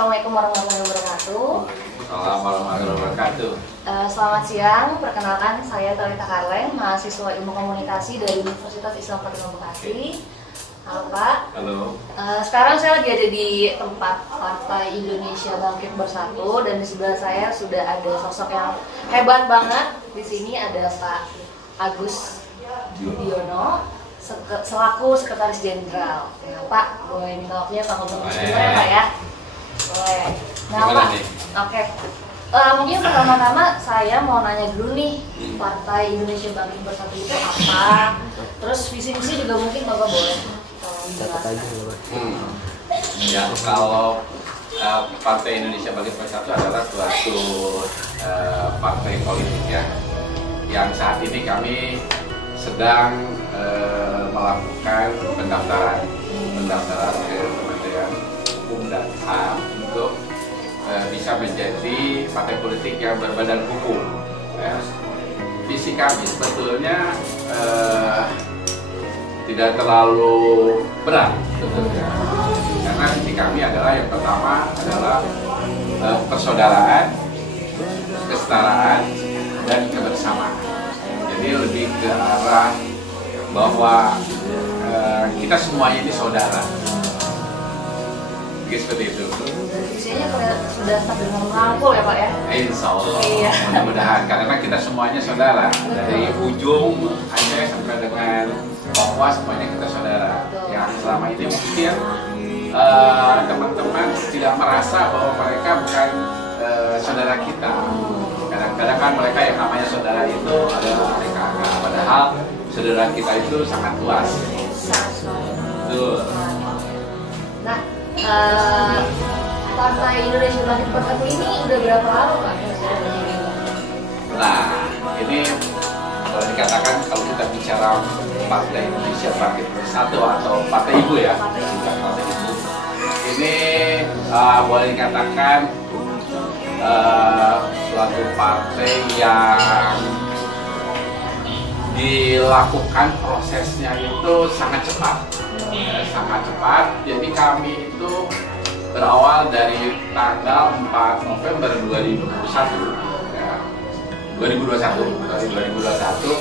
Assalamualaikum warahmatullahi wabarakatuh. Assalamualaikum warahmatullahi wabarakatuh. Selamat siang, perkenalkan saya Talita Karlen, mahasiswa Ilmu Komunikasi dari Universitas Islam Fatimah Bekasi. Halo Pak. Halo. Sekarang saya lagi ada di tempat Partai Indonesia Bangkit Bersatu dan di sebelah saya sudah ada sosok yang hebat banget. Di sini ada Pak Agus Budiono selaku Sekretaris Jenderal. Nah, Pak, boleh minta waktunya Pak ngomong sebentar ya Pak ya? Boleh. Nah Pak, oke. Mungkin pertama-tama saya mau nanya dulu nih, Partai Indonesia Bangkit Bersatu itu apa? Terus visi misi juga mungkin Bapak boleh jelaskan. Ya, kalau Partai Indonesia Bangkit Bersatu adalah suatu partai politik ya, yang saat ini kami sedang melakukan pendaftaran ke Kementerian Hukum dan HAM untuk bisa menjadi partai politik yang berbadan hukum. Ya. Visi kami sebetulnya tidak terlalu berat sebetulnya, karena visi kami adalah yang pertama adalah persaudaraan, kesetaraan, dan kebersamaan. Jadi lebih ke arah bahwa kita semuanya ini saudara. Seperti itu. Visinya sudah sambil merangkul ya Pak ya? Insya Allah. Iya. Mudah-mudahan karena kita semuanya saudara. Dari ujung Aceh sampai dengan Papua semuanya kita saudara. Yang selama ini mungkin teman-teman tidak merasa bahwa mereka bukan saudara kita. Kadang-kadang kan mereka yang namanya saudara itu adalah mereka. Padahal saudara kita itu sangat luas. Betul. Nah, Partai Indonesia Bangkit Bersatu ini udah berapa lama Pak? Nah, ini boleh dikatakan kalau kita bicara Partai Indonesia Bangkit Bersatu atau Partai Ibu ya, Partai Ibu. Ini boleh dikatakan suatu partai yang dilakukan prosesnya itu sangat cepat. Jadi kami itu berawal dari tanggal 4 November 2021 ya. 2021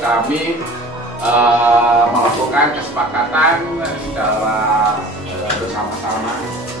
kami melakukan kesepakatan secara bersama-sama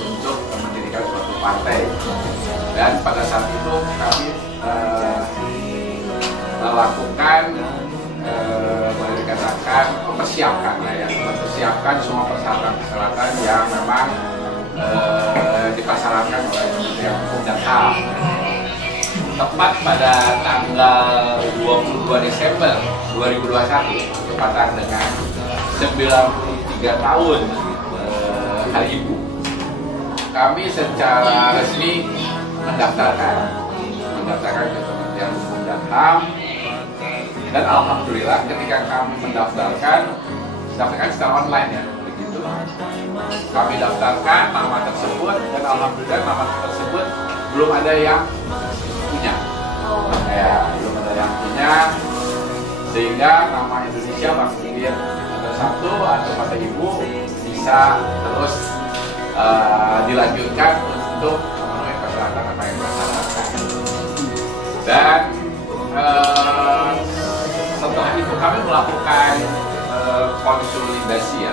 untuk mendirikan suatu partai, dan pada saat itu kami melakukan boleh dikatakan mempersiapkan semua persyaratan yang memang dipersyaratkan oleh Kementerian Hukum dan HAM. Tepat pada tanggal 22 Desember 2021, tepatan dengan 93 tahun Hari Ibu, kami secara resmi mendaftarkan ke Kementerian Hukum dan HAM. Dan alhamdulillah ketika kami mendaftarkan secara online ya, begitu. Kami daftarkan nama tersebut dan alhamdulillah nama tersebut belum ada yang punya. Ya, belum ada yang punya, sehingga nama Indonesia Bangkit Bersatu atau Partai Ibu bisa terus dilanjutkan untuk memenuhi persyaratan apa yang dipersyaratkan. Dan setelah itu kami melakukan konsolidasi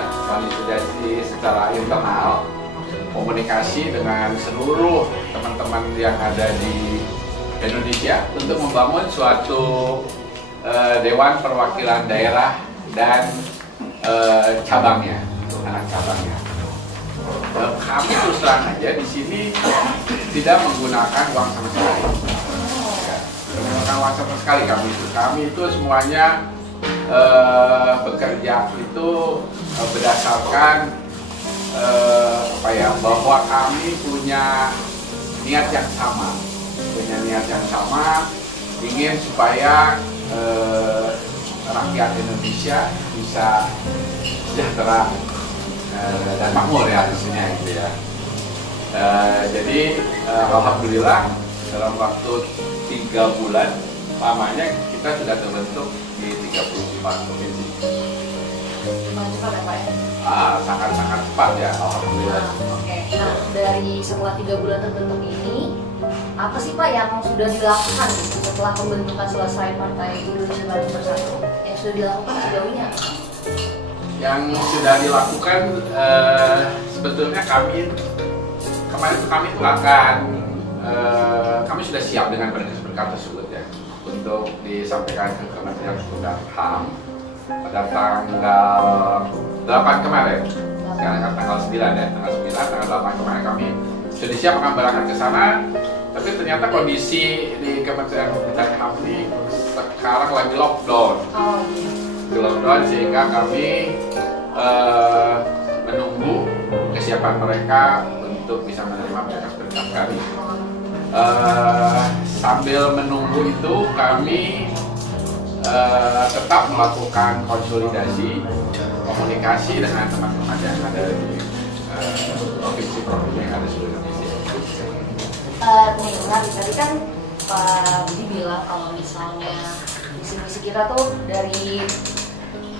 secara internal, komunikasi dengan seluruh teman-teman yang ada di Indonesia untuk membangun suatu Dewan Perwakilan Daerah dan cabangnya, anak cabangnya. Kami terus terang aja di sini tidak menggunakan uang sama sekali. Sama sekali kami itu semuanya bekerja itu berdasarkan bahwa kami punya niat yang sama, ingin supaya rakyat Indonesia bisa sejahtera dan makmur ya tentunya gitu ya. Jadi alhamdulillah dalam waktu 3 bulan lamanya kita sudah terbentuk di 34 provinsi. Cepat ya Pak ya? Sangat-sangat cepat ya, alhamdulillah. Oke. Nah, dari setelah 3 bulan terbentuk ini, apa sih Pak yang sudah dilakukan setelah pembentukan selesai Partai Indonesia Bangkit Bersatu? Yang sudah dilakukan sejauh ini apa? Yang sudah dilakukan sebetulnya kami kemarin kami itu akan kami sudah siap dengan berkas-berkas tersebut ya untuk disampaikan ke Kementerian Hukum dan HAM pada tanggal 8 kemarin. Sekarang kan tanggal 9 ya, tanggal 8 kemarin kami sudah siap akan berangkat ke sana. Tapi ternyata kondisi di Kementerian Hukum dan HAM ini sekarang lagi lockdown. Lockdown sehingga kami menunggu kesiapan mereka untuk bisa menerima berkas-berkas kami. Sambil menunggu itu kami tetap melakukan konsolidasi, komunikasi dengan teman-teman yang ada di provinsi-provinsi yang ada di seluruh Indonesia. Nih, menarik. Tadi kan Pak Budi bilang kalau misalnya visi-misi kita tuh dari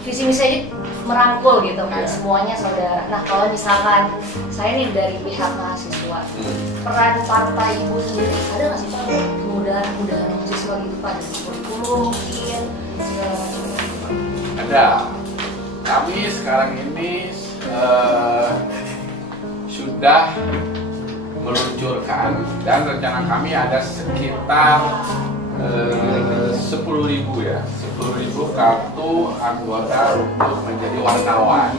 visi-misi aja merangkul gitu kan, semuanya saudara. Nah, kalau misalkan saya nih dari pihak mahasiswa, peran partai Ibu sendiri ada nggak sih Pak kemudahan mahasiswa gitu Pak, kurikulum mungkin segala macam? Ada. Kami sekarang ini sudah meluncurkan dan rencana kami ada sekitar 10.000 ya, 10.000 kartu anggota untuk menjadi wartawan.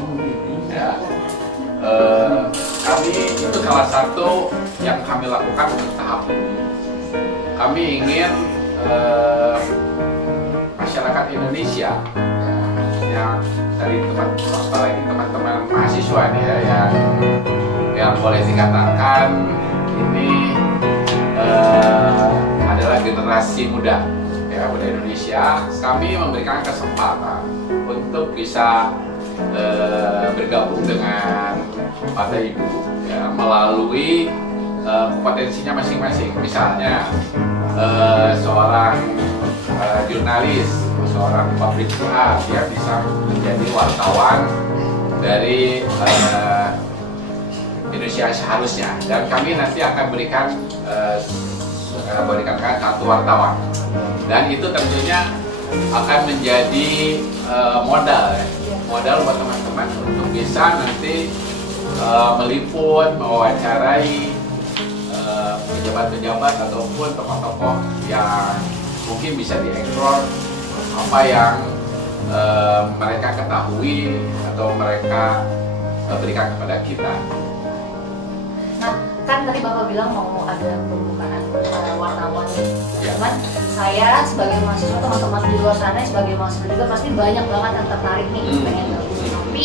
Ya, kami itu salah satu yang kami lakukan untuk tahap ini. Kami ingin masyarakat Indonesia, yang dari teman-teman mahasiswa nih ya, yang boleh dikatakan ini adalah generasi muda ya, muda Indonesia. Kami memberikan kesempatan untuk bisa bergabung dengan Partai Ibu ya, melalui kompetensinya masing-masing. Misalnya seorang jurnalis, seorang publisher, dia bisa menjadi wartawan dari Indonesia seharusnya, dan kami nanti akan berikan kartu wartawan, dan itu tentunya akan menjadi modal buat teman-teman untuk bisa nanti meliput, mewawancarai pejabat-pejabat ataupun tokoh-tokoh yang mungkin bisa dieksplor apa yang mereka ketahui atau mereka berikan kepada kita. Nah, kan tadi Bapak bilang mau ada pembukaan wartawan. Ya. Cuman saya sebagai mahasiswa, teman-teman di luar sana sebagai mahasiswa juga pasti banyak banget yang tertarik nih pengen gabung. Tapi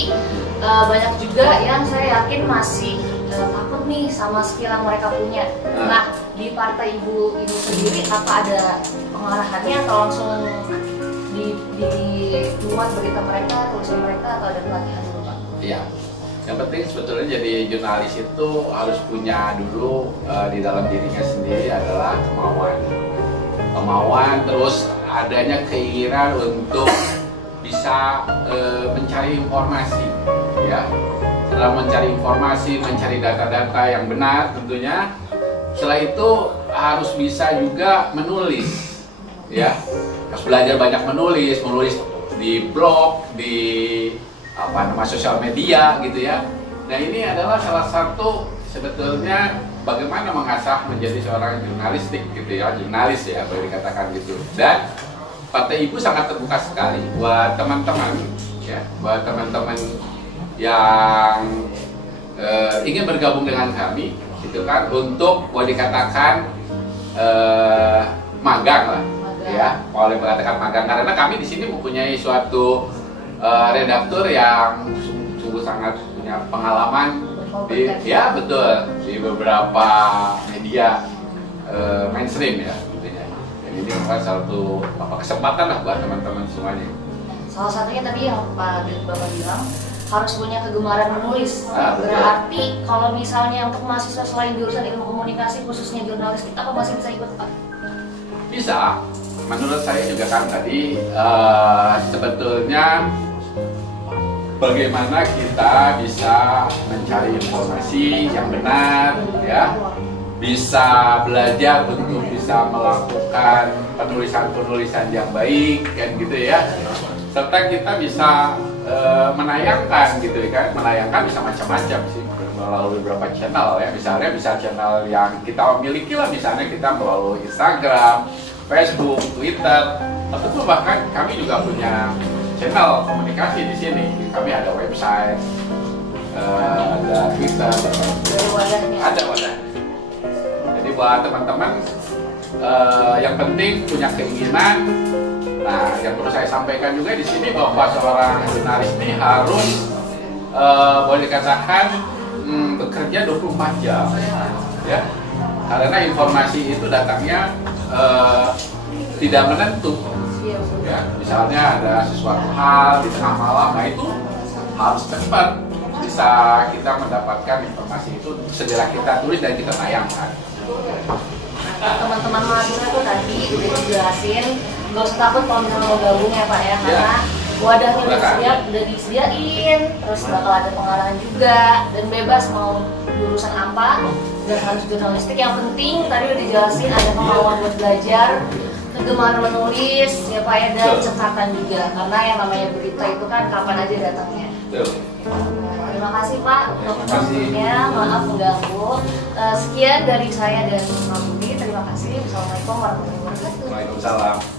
banyak juga yang saya yakin masih takut nih sama skill yang mereka punya. Nah, di Partai Ibu ini sendiri apa ada pengarahannya atau langsung dibuat berita mereka, tulisan mereka, atau ada pelatihan dulu Pak? Iya. Yang penting sebetulnya jadi jurnalis itu harus punya dulu di dalam dirinya sendiri adalah kemauan, terus adanya keinginan untuk bisa mencari informasi, ya. Setelah mencari informasi, mencari data-data yang benar tentunya. Setelah itu harus bisa juga menulis, ya. Harus belajar banyak menulis di blog, di sosial media gitu ya. Nah, ini adalah salah satu sebetulnya bagaimana mengasah menjadi seorang jurnalistik gitu ya, jurnalis ya boleh dikatakan gitu. Dan Partai Ibu sangat terbuka sekali buat teman-teman ya, buat teman-teman yang ingin bergabung dengan kami gitu kan, untuk boleh dikatakan magang lah ya, boleh mengatakan magang, karena kami di sini mempunyai suatu redaktur yang sungguh sangat punya pengalaman di, ya betul, di beberapa media mainstream ya tentunya. Dan ini bukan satu kesempatan lah buat teman-teman semuanya. Salah satunya tadi yang Bapak bilang harus punya kegemaran menulis. Betul. Berarti kalau misalnya untuk mahasiswa selain jurusan ilmu komunikasi khususnya jurnalistik, apa masih bisa ikut Pak? Bisa. Menurut saya juga kan tadi sebetulnya bagaimana kita bisa mencari informasi yang benar, ya, bisa belajar untuk bisa melakukan penulisan-penulisan yang baik, kan gitu ya, serta kita bisa menayangkan gitu kan, menayangkan bisa macam-macam sih melalui beberapa channel ya, misalnya bisa channel yang kita miliki lah, misalnya kita melalui Instagram, Facebook, Twitter, atau bahkan kami juga punya channel komunikasi di sini. Kami ada website, ada Twitter, ada wadah. Jadi buat teman-teman yang penting punya keinginan. Nah, yang perlu saya sampaikan juga di sini bahwa seorang jurnalis ini harus boleh dikatakan bekerja 24 jam, ya, karena informasi itu datangnya tidak menentu. Ya, misalnya ada sesuatu hal di tengah malam, nah itu harus cepat bisa kita mendapatkan informasi itu, segera kita tulis dan kita tayangkan. Teman-teman mahasiswa tuh tadi udah dijelasin, nggak usah takut kalau misalnya mau gabung ya Pak ya, karena wadahnya udah disediain, terus bakal ada pengarahan juga, dan bebas mau jurusan apa, dan harus jurnalistik. Yang penting tadi udah dijelasin ada kemauan buat belajar, kegemaran menulis, ya Pak ya, dan cekatan juga, karena yang namanya berita itu kan kapan aja datangnya. Terima kasih Pak untuk waktunya, maaf mengganggu. Sekian dari saya dan Pak Budi, terima kasih. Assalamualaikum warahmatullahi wabarakatuh. Waalaikumsalam.